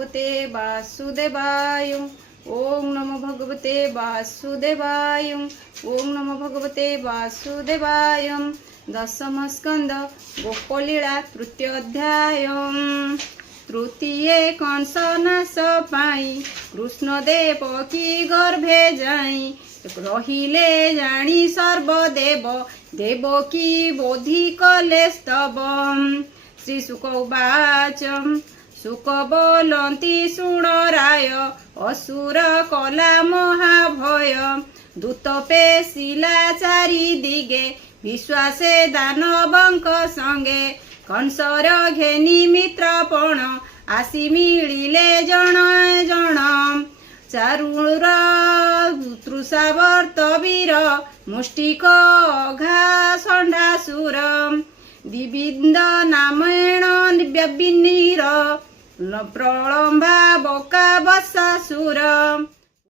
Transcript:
भगवते वासुदेवाय। ओम नमो भगवते वासुदेवाय। ओम नमो भगवते वासुदेवाय। दशम स्कंद गोपलीला तृतीय अध्याय। तृतीय कंस नाश पाई कृष्णदेव की गर्भे जाई रहिले जानी सर्वदेव देवकी बोधि कले स्तव। श्री शुक उवाच शुक बोलती शुण राय असुर कला महाभय दूत पेशिला चारि दिगे विश्वासे दानवंक संगे कंसर घेनी मित्रपण आसी मिलिले जण जण चारुर तृषावर्त वीर मुष्टिक अघा षण्डासुर दिविन्द नामेण व्यविनीर प्रलम्बा बका बसासुर।